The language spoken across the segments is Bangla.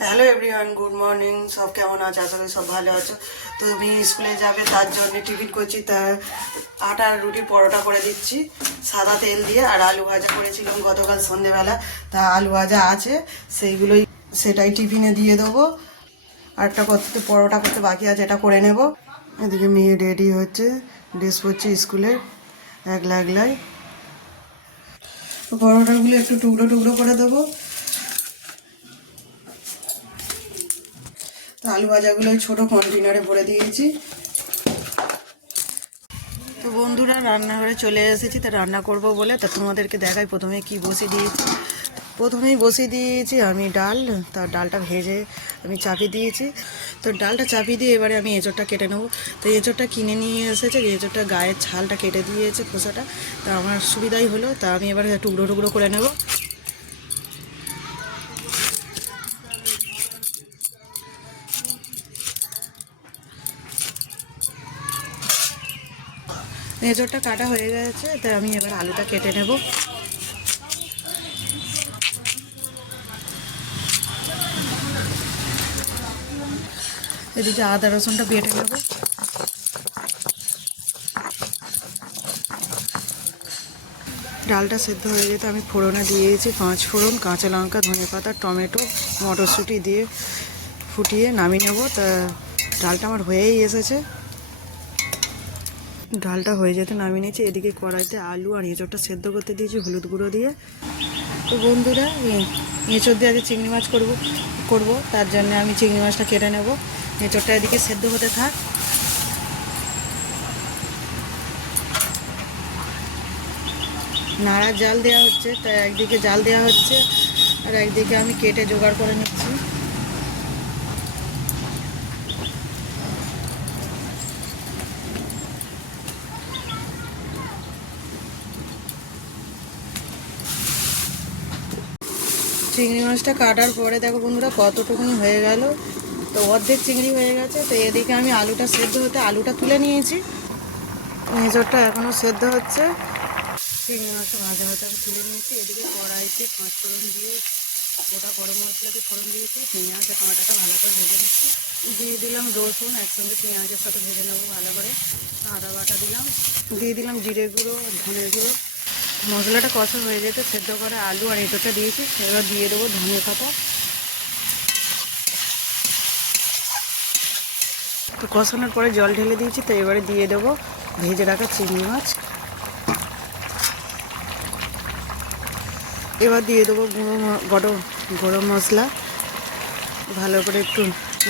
Hello everyone, good morning. সব কেমন আছে? আশা করি সব ভালো আছো। তো আমি স্কুলে যাবে তার জন্য টিফিন করছি। তা আটার রুটি পরোটা করে দিচ্ছি সাদা তেল দিয়ে, আর আলু ভাজা করেছিলাম গতকাল সন্ধেবেলা। তা আলু ভাজা আছে, সেটাই টিফিনে দিয়ে দেবো। আর একটা করতে পরোটা করতে বাকি আছে, এটা করে নেব। এদিকে মেয়ে রেডি হচ্ছে, ড্রেস পরছে স্কুলে একলা একলাই। পরোটাগুলো একটু টুকরো টুকরো করে দেবো। আলু ভাজাগুলো ছোটো কন্টেনারে ভরে দিয়েছি। তো বন্ধুরা, রান্নাঘরে চলে এসেছি। তা রান্না করব বলে তা তোমাদেরকে দেখাই। প্রথমেই বসিয়ে দিয়েছি আমি ডাল। তা ডালটা ভেজে আমি চাপিয়ে দিয়েছি। তো ডালটা চাপিয়ে দিয়ে এবারে আমি এঁচোড়টা কেটে নেবো। তো এঁচোড়টা কিনে নিয়ে এসেছে, এঁচোড়টা গায়ের ছালটা কেটে দিয়েছে, খোসাটা। তা আমার সুবিধাই হলো। তা আমি এবারে টুকরো টুকরো করে নেব। এঁচোড়টা কাটা হয়ে গেছে, তাই আমি এবার আলুটা কেটে নেব। এদিকে আদা রসুনটা বেটে নেব। ডালটা সেদ্ধ হয়ে যেতে আমি ফোড়নে দিয়েছি 5 ফোড়ন, কাঁচা লঙ্কা, ধনেপাতা, টমেটো, মটরশুঁটি দিয়ে ফুটিয়ে নামিয়ে নেব। তা ডালটা আমার হয়েই এসেছে। ডালটা হয়ে যেতে নামিয়ে নিয়েছি। এদিকে কড়াইতে আলু আর এঁচোড়টা সেদ্ধ করতে দিয়েছি হলুদ গুঁড়ো দিয়ে। তো বন্ধুরা, এঁচোড় দিয়ে আজকে চিংড়ি মাছ করবো। তার জন্য আমি চিংড়ি মাছটা কেটে নেব। এঁচোড়টা এদিকে সেদ্ধ হতে থাক। নাড়ার জাল দেওয়া হচ্ছে, তাই একদিকে জাল দেওয়া হচ্ছে আর একদিকে আমি কেটে জোগাড় করে নিচ্ছি। চিংড়ি মাছটা কাটার পরে দেখো বন্ধুরা কতটুকুনি হয়ে গেল। তো অর্ধেক চিংড়ি হয়ে গেছে। তো এদিকে আমি আলুটা সেদ্ধ হতে আলুটা তুলে নিয়েছি। এঁচোড়টা এখনও সেদ্ধ হচ্ছে। চিংড়ি মাছটা ভাজা হতে আমি তুলে নিয়েছি। এদিকে কড়াইতে 5 ফোড়ন দিয়ে গোটা গরম মশলা দিয়ে ফোড়ন দিয়েছি। পেঁয়াজ আর টমেটোটা ভালো করে ভেজে নিচ্ছি। দিয়ে দিলাম রসুন, একসঙ্গে পেঁয়াজের সাথে ভেজে নেবো ভালো করে। আদা বাটা দিলাম, দিয়ে দিলাম জিরে গুঁড়ো, ধনে গুঁড়ো। মশলাটা কষা হয়ে যেতে সেদ্ধ করে আলু আর এঁচোড়টা দিয়েছি। এবার দিয়ে দেবো ধনে পাতা। তো কষানোর পরে জল ঢেলে দিয়েছি। তো এবারে দিয়ে দেবো ভেজে রাখা চিংড়ি মাছ। এবার দিয়ে দেবো গরম মশলা। ভালো করে একটু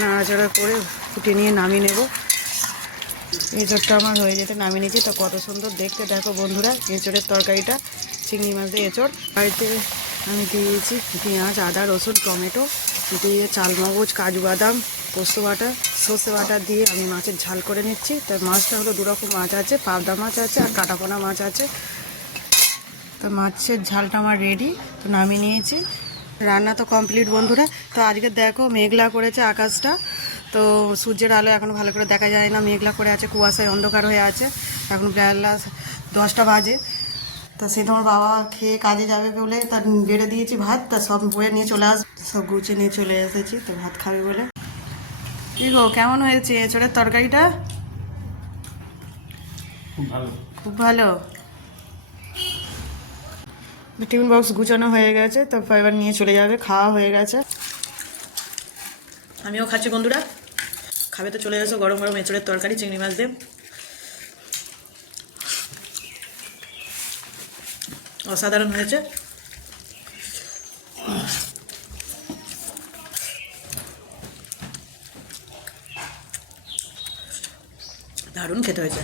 নাড়াচাড়া করে ফুটে নিয়ে নামিয়ে নেব। এঁচোড়টা আমার হয়ে যেতে নামিয়ে নিয়েছি। তো কত সুন্দর দেখতে দেখো বন্ধুরা এঁচোড়ের তরকারিটা, চিংড়ি মাছ দিয়ে এঁচোড়। বাড়িতে আমি দিয়েছি পেঁয়াজ, আদা, রসুন, টমেটো দিয়ে চালমগজ, কাজু বাদাম, পোস্ত বাটা, সর্ষে বাটা দিয়ে আমি মাছের ঝাল করে নিচ্ছি। তো মাছটা হলো 2 রকম মাছ আছে, পাবদা মাছ আছে আর কাটাপোনা মাছ আছে। তো মাছের ঝালটা আমার রেডি। তো নামিয়ে নিয়েছি। রান্না তো কমপ্লিট বন্ধুরা। তো আজকে দেখো মেঘলা করেছে আকাশটা। তো সূর্যের আলো এখন ভালো করে দেখা যায় না, মেঘলা করে আছে, কুয়াশায় অন্ধকার হয়ে আছে। এখন বেলা 10টা বাজে। তা সে তোমার বাবা খেয়ে কাজে যাবে বলে তার বেড়ে দিয়েছি ভাত। তা সব বয়ে নিয়ে চলে সব গুছিয়ে নিয়ে চলে এসেছি। তো ভাত খাবে বলে। কি গো, কেমন হয়েছে এঁচোড়ের তরকারিটা? খুব ভালো। খুব ভালো। টিফিন বক্স গুছানো হয়ে গেছে। তারপর এবার নিয়ে চলে যাবে, খাওয়া হয়ে গেছে। আমিও খাচ্ছি বন্ধুরা। খাবে তো চলে এসো, গরম গরম এঁচোড়ের তরকারি চিংড়ি মাছ দিয়ে। অসাধারণ হয়েছে। দারুণ খেতে হয়েছে।